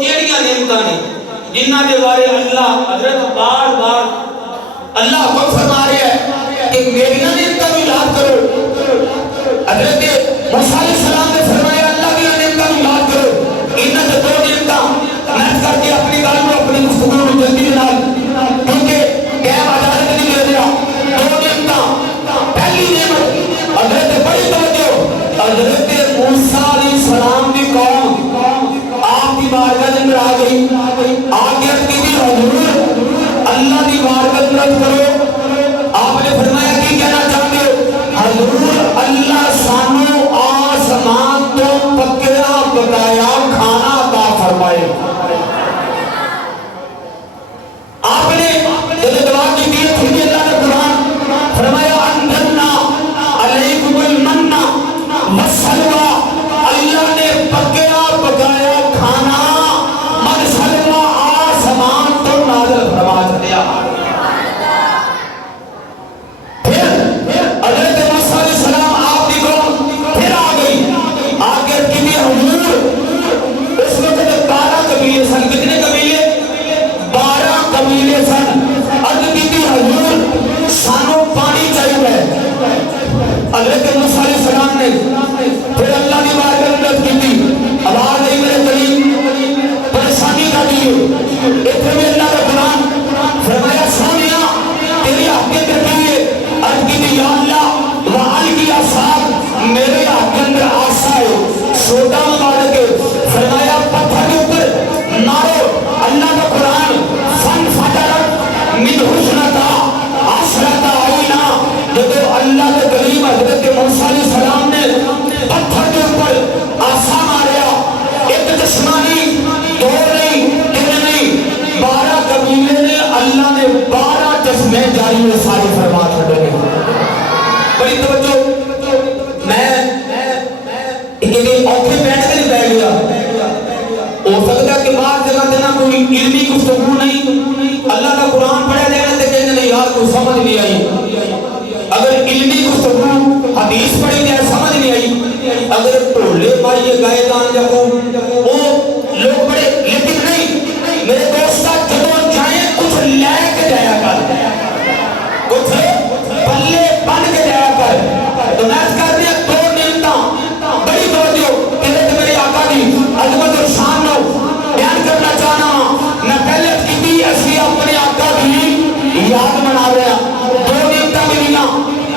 کیڑیاں نعمتاں نے جنہاں دے بارے اللہ حضرت بار بار اللہ کو فرما رہا ہے کہ میری نعمتوں کو یاد کرو. حضرت موسیٰ علیہ السلام نے فرمایا اللہ کی نعمتوں کو یاد کرو. انہاں دے دو نعمتاں محض کر کے اپنی گل کو اپنی گفتگو کو جلدی نال کیونکہ ٹائم اجازت نہیں دے رہا. دو نعمتاں پہلی نعمت حضرت بڑی توجہ حضرت موسیٰ علیہ السلام کی قوم آپ کی بارگاہ اندر آ گئی آگے کی بھی حضور اللہ کی بارگاہ اندر کرو. آپ نے فرمایا کی کہنا چاہتے ہو؟ حضور اللہ سانو آسمان تو پکیا پکایا کھانا عطا فرمائے. آپ نے جب دعا کی تھی پھر اللہ نے قرآن فرمایا انزلنا علیکم المن والسلوی. اللہ نے پکیا پکایا کھانا من سلوی آسمان تو نازل فرما دیا. کتنے قبیلے 12 قبیلے سن. عرض کی تھی حضور سانو پانی چاہیے. حضرت موسیٰ علیہ السلام نے پھر اللہ کی بارگاہ میں عرض کی تھی آواز نہیں میرے قریب پریشانی کا دیو. اتنے میں اللہ کا قرآن فرمایا سونیا تیری حق کے اندر کیے. عرض کی تھی یا اللہ وعال کی آساب میرے حق کے اندر آسا ہے سوٹا مبارک ہے. فرمایا پتھر کے اوپر مارو. اللہ کا قرآن فن فجرت من حسنتا عشرتا عینا. جب اللہ کے کریم حضرت موسیٰ علیہ السلام نے پتھر کے اوپر آسا ماریا ایک چشمانی دو نہیں تین نہیں 12 قبیلے نے اللہ نے 12 چشمے جاری میں سارے فرما چھوڑے. بڑی توجہ میں اوکھے بیٹھ کے نہیں بیٹھ گیا. ہو سکتا ہے کہ بعض جگہ دینا کوئی علمی گفتگو نہیں اللہ کا قرآن پڑھے دینا تے کہنے نہیں یار کوئی سمجھ نہیں آئی. اگر علمی گفتگو حدیث پڑھی جائے سمجھ نہیں آئی. اگر ٹولے مائیے گائے دان جاؤ وہ لوگ بڑے لیکن نہیں میرے دوستا جدوں جائیں کچھ لے کے جایا کر کچھ پلے بن کے جایا کر. تو میں کر دیا دو نعمتاں بڑی توجہ تیرے تے میری آقا دی عظمت اور شان نو بیان کرنا چاہنا. میں پہلے کی اسی اپنے آقا کی یاد منا رہا. دو نعمتاں ملیاں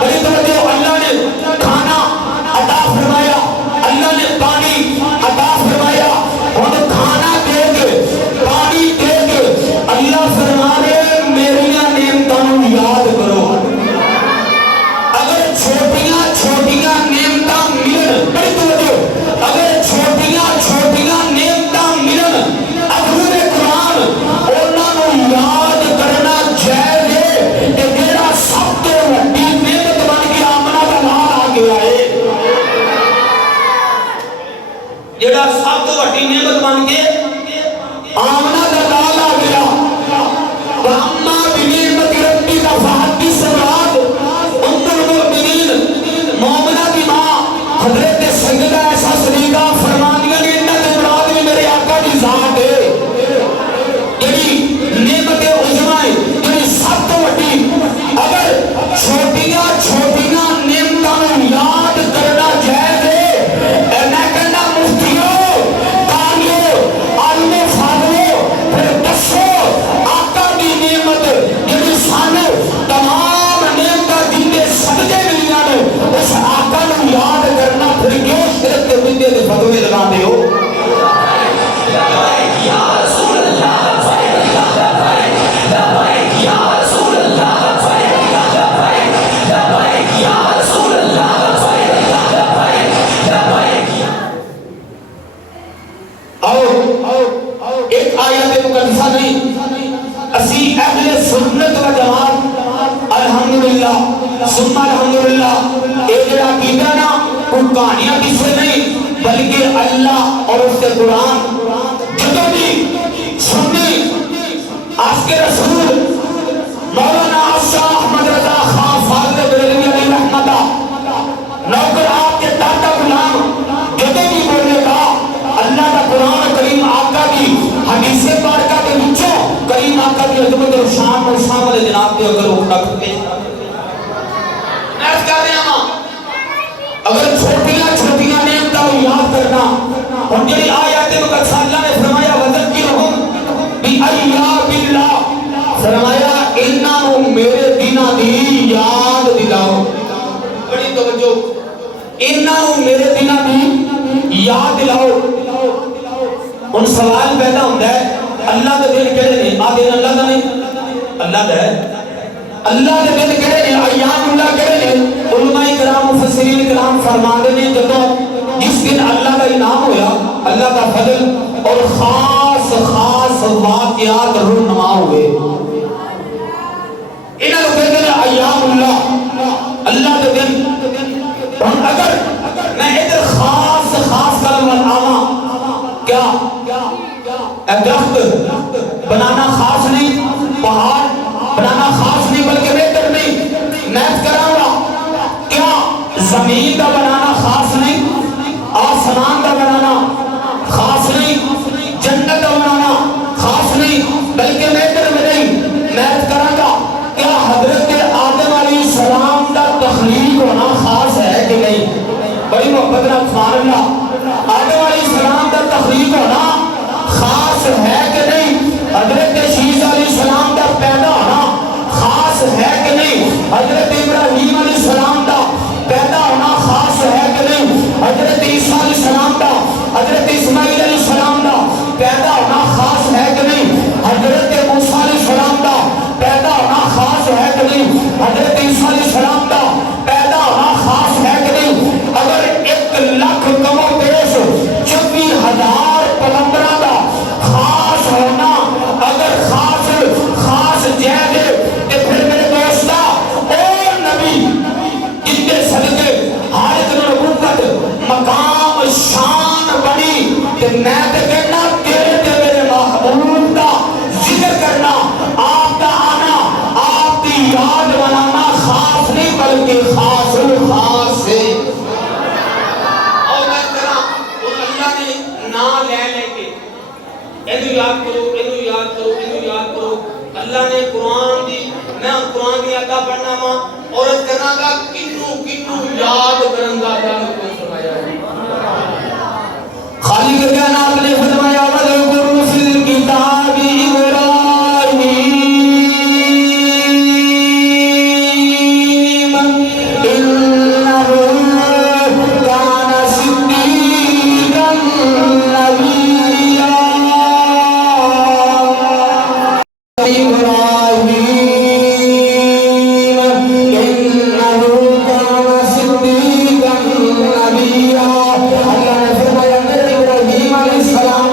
بڑی توجہ. اللہ نے کھانا عطا فرمایا اللہ نے پانی عطا فرمایا. اور کھانا دے کے پانی دے کے اللہ فرما رہے میری نعمتوں یاد کرو. اگر چھوٹیاں چھوٹیاں نعمتاں ملن بڑی توجہ اگر چھوٹیاں چھوٹیاں نعمتاں ملن حضور قرآن انہاں نوں یاد کرنا چاہیے کہ جڑا سب تو وڈی نعمت بن کے آمنہ دا نال آ گیا ہے. جڑا سب تو وڈی نعمت بن کے آمنہ دا نال آ گیا. واما بنعمت ربک فحدث بعد ام المؤمنین مومنہ کی ماں حضرت سیدہ عائشہ صدیقہ فرمانیاں نے انہاں دے مراد میں میرے آقا کی ذات ہے یعنی نعمت عظمی یعنی سب تو وڈی. اگر چھوٹیاں چھوٹیاں نعمتاں یاد کرنا چاہے میں کہنا مفتیوں تالیوں عالم فاضلوں پھر دسو آقا کی نعمت یعنی سانو تمام نعمتاں جنہیں صدقے ملیاں نے اس آقا نو یاد کرنا پھر کیوں شرک کے بندے دے فتوے لگاتے ہو. ایک آیت مقدسہ نہیں اسی اہل سنت و جماعت الحمدللہ ثم الحمدللہ ایک جڑا کیتا نا کوئی کہانیاں کسے نہیں بلکہ اللہ اور اس کے قرآن جدو بھی سنی عاشق رسول مولانا شاہ احمد رضا خان فاضل بریلوی علیہ رحمتہ نوکر آپ کے دادا غلام جدو بھی بولے گا اللہ کا قرآن کریم آقا کی دے اگر اٹھا کے نعت کر رہے ہیں اگر چھوٹیاں چھوٹیاں نعمتوں کو یاد کرنا اور جڑی آیات مقدسہ اللہ نے فرمایا وذکرہم بِأَیَّامِ اللَّہ فرمایا انہاں میرے دنوں دی یاد دلاؤ بڑی توجہ انہاں میرے دنوں دی یاد دلاؤ ان سوال پیدا ہوتا ہے اللہ کے دن کہڑے نے آ دن اللہ کا نہیں اللہ کا ہے اللہ کے دن کہڑے نے ایام اللہ کہڑے نے علماء کرام مفسرین کرام فرماتے ہیں جدوں جس دن اللہ کا انعام ہویا اللہ کا فضل اور خاص خاص واقعات رونما ہوئے انہاں کو کہتے ہیں ایام اللہ اللہ کے دن اور اگر میں ادھر خاص خاص کلمہ آواں کیا درخت بنانا خاص نہیں پہاڑ بنانا خاص نہیں بلکہ بہتر نہیں نیت کراؤں گا کیا زمین کا بنانا خاص نہیں آسمان کا بنانا خاص نہیں جنت کا بنانا خاص نہیں بلکہ بہتر میں نہیں نیت کراؤں گا کیا حضرت آدم علیہ السلام کا تخلیق ہونا خاص ہے کہ نہیں بڑی محبت نہ سبحان اللہ آدم علیہ السلام کا تخلیق ہونا خاص ہے کہ نہیں حضرت شیس علیہ السلام کا پیدا ہونا خاص ہے کہ نہیں حضرت ابراہیم علیہ السلام کا پیدا ہونا خاص ہے کہ نہیں حضرت عیسیٰ علیہ السلام کا حضرت اسماعیل علیہ السلام کا پیدا ہونا خاص ہے کہ نہیں حضرت موسیٰ علیہ السلام کا پیدا ہونا خاص ہے کہ نہیں حضرت عیسیٰ علیہ السلام کا پیدا ہونا خاص ہے کہ نہیں اگر 1,00,000 کم و بیش 24,000 پیغمبروں کا خاص ہونا اگر خاص خاص جہد تے پھر میرے دوستا او نبی جن کے صدقے حالت نبوت مقام شان بنی تے میں تے کہنا تیرے تے میرے محبوب کا ذکر کرنا آپ کا آنا آپ کی یاد بنانا خاص نہیں بلکہ خاص خاص ہے اور میں کرا اللہ نے نام لے لے کے اینو یاد کرو اینو یاد کرو اینو یاد کرو اللہ نے قرآن دی میں قرآن دی عطا پڑھنا ماں عورت کرنا گا کنو یاد کرنگا اللہ نے کوئی فرمایا ہے خالق کائنات نے فرمایا وَذْكُرْ فِي الْكِتَابِ السلام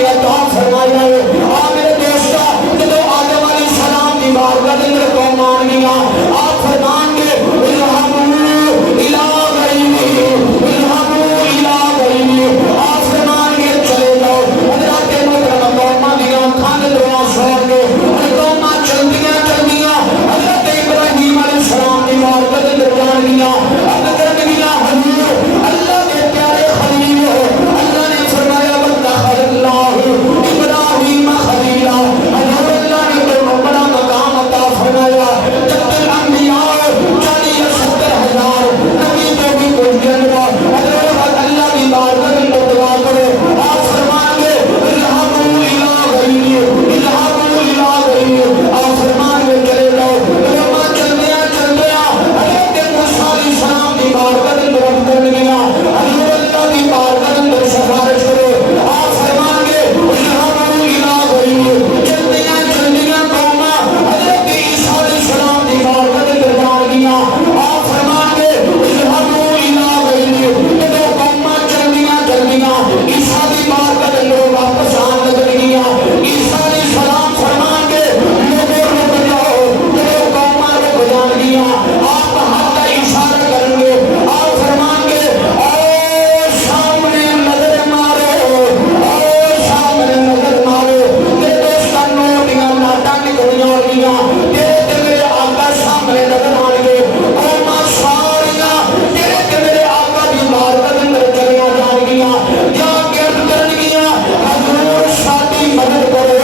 نے عطا فرمایا ہے۔ میرے دوستا جب آدم علیہ السلام دی بارگاہ دے اندر قوم آن گیا، آپ فرمان گے اذهبوا الى غیری، اذهبوا الى غیری، آپ فرمان گے چلے جاؤ حضرات محترم قوماں دیاں کھان دعا سوڑ کے قوماں چلدیاں چلدیاں حضرت ابراہیم علیہ السلام دی بارگاہ دے اندر جان گیا، اب کرن گیا حضور اللہ کے پیارے خلیل ہو، اللہ نے فرمایا واتخذ اللہ ابراہیم خلیلا، حضور اللہ نے تو بڑا مقام عطا فرمایا، جب تک انبیاء 40-70,000 نبی تو بھی کچھ جنگا حضرت اللہ کی بارگاہ میں دعا کرو، آپ فرمان گے اذهبوا الى غیری، اذهبوا الى غیری، آپ فرمان گے چلے جاؤ لما چلدیاں چلدیاں حضرت موسیٰ علیہ السلام کی بارگاہ میں دعا کرنے گیا، حضور اللہ کی بارگاہ میں سفارش کرو، آپ فرمان گے اذهبوا الى غیری، چلدیاں چلدیاں قوماں حضرت عیسیٰ علیہ السلام کی بارگاہ میں دربار گیا، آپ فرمان گے اذهبوا الى غیری، جب قوماں چلدیاں چلدیاں عیسیٰ کی بارگاہ میں واپس آن لگ گیا، عیسیٰ علیہ السلام فرمان گے لوگوں رک جاؤ، جب قوماں رک جان گیا، آپ ہاتھ کا اشارہ کریں گے، آپ فرمان گے او سامنے نظر مارو، او سامنے نظر مارو، کہ دوستا نوٹیاں لاٹا نکل جان گیا، تیرے تے میرے آقا سامنے نظر آن گے، قوماں ساریاں تیرے تے میرے آقا دی بارگاہ دے اندر چلیاں جان گیا، جا کے عرض کرن گیا حضور ساڈی مدد کرو،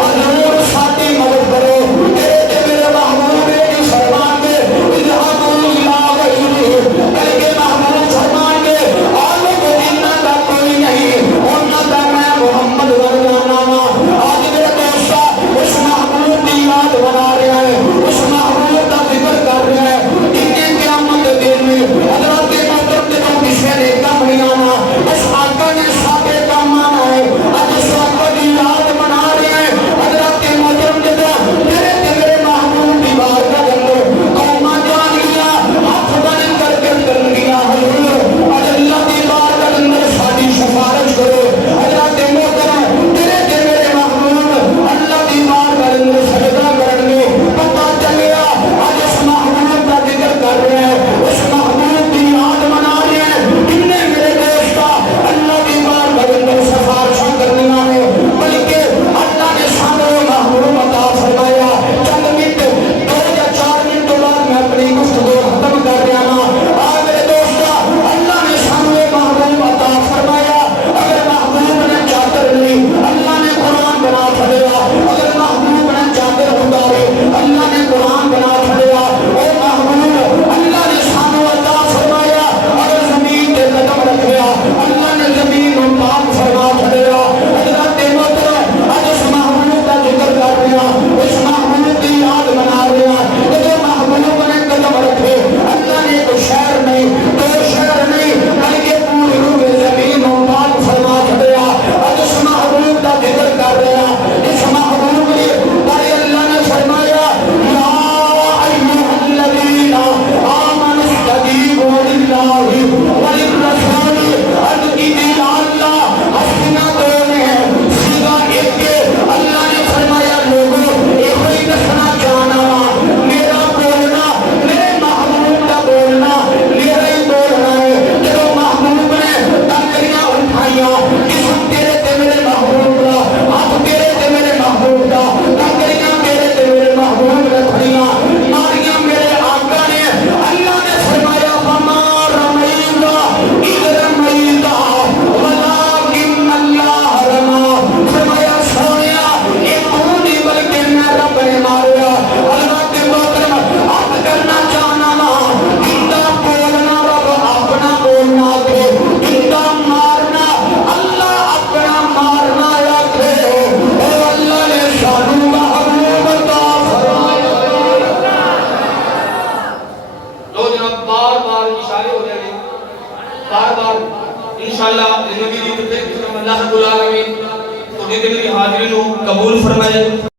حضور ساڈی مدد کرو، تیرے تے میرے محبوب نے فرمان گے اذهبوا الى غیری، بلکہ محبوب فرمان گے عالم انہاں دا کوئی نہیں، انہاں دا میں محمد ورگانا وا، آج میرے دوستا اس محبوب دی یاد بنا رہا ہے، اس محبوب دا ذکر کر رہا ہے، انہیں قیامت دن میں حضرات محترم جب کسی نے کم نہیں آنا، اس آقا نے ساتھے کام آنا ہے، آج اس آقا دی یاد بنا رہے ہیں، حضرات محترم جب تیرے تے میرے محبوب دی بارگاہ دے اندر قوماں جان گیا، ہاتھ بن کر کے کرن گیا حضور آج اللہ دی بارگاہ دے اندر ساڈی سفارش کرو، حضرات محترم تیرے تے میرے محبوب اللہ دی بارگاہ دے اندر سجدہ کرن گے، پتہ چلیا آج اس محبوب دا ذکر کر رہے ہیں، اس محبوب دی یاد بنا رہے ہیں، انہیں میرے دوستا اللہ دی بارگاہ دے اندر سفارشاں کرنی آنے، بلکہ اللہ نے سانو محبوب عطا فرمایا، چند منٹ 2 یا 4 منٹ بعد میں اپنی گفتگو ختم کر رہا ہوں، میرے دوستا اللہ نے سانو محبوب عطا فرمایا، اگر محبوب نے چادر لی اللہ نے قرآن بنا چھڑیا، اگر محبوب نے چادر اتاری اللہ نے قرآن بنا چھڑیا، او محبوب اللہ نے سانو عطا فرمایا، اگر زمین تے قدم رکھیا اللہ نے زمین کو پاک فرما چھڑیا، حضرات محترم آج اس محبوب کا ذکر کر رہا، اس محبوب کی یاد بنا رہا، جب محبوب نے قدم رکھے اللہ نے ایک شہر نہیں 2 شہر نہیں بلکہ پوری روح زمین کو پاک فرما چھڑیا، آج اس محبوب کا ذکر کر رہا، اس محبوب نے بڑے اللہ نے فرمایا یا ایھا الذین آمنوا استجیبوا للہ وللرسول اذا اللہ حسنا دونے ہیں سیدھا ایک کے اللہ نے فرمایا لوگوں ایک ہی دسنا چاہنا میرا بولنا میرے محبوب کا بولنا میرا ہی بولنا ہے، جب محبوب نے تنکریاں اٹھائیاں جسم تیرے تے میرے محبوب کا، ہاتھ تیرے تے میرے محبوب کا، تنکریاں تیرے تے میرے محبوب نے کھڑیاں ماریاں میرے آقا نے، اللہ نے فرمایا فما رمیتا اذ رمیتا ولکن اللہ رما، فرمایا سونیا ایک تو نہیں بلکہ میں رب نے ماریا، حضرات محترم آپ کرنا چاہنا نا اندہ بولنا رب اپنا بولنا دے، اندہ مارنا اللہ اپنا مارنا رکھے، اور اللہ نے سانو محبوب عطا فرمایا۔ لو جناب بار بار اشارے ہو رہے ہیں، بار بار انشاءاللہ زندگی دی اللہ رب العالمین تو دل کی حاضری کو قبول فرمائے۔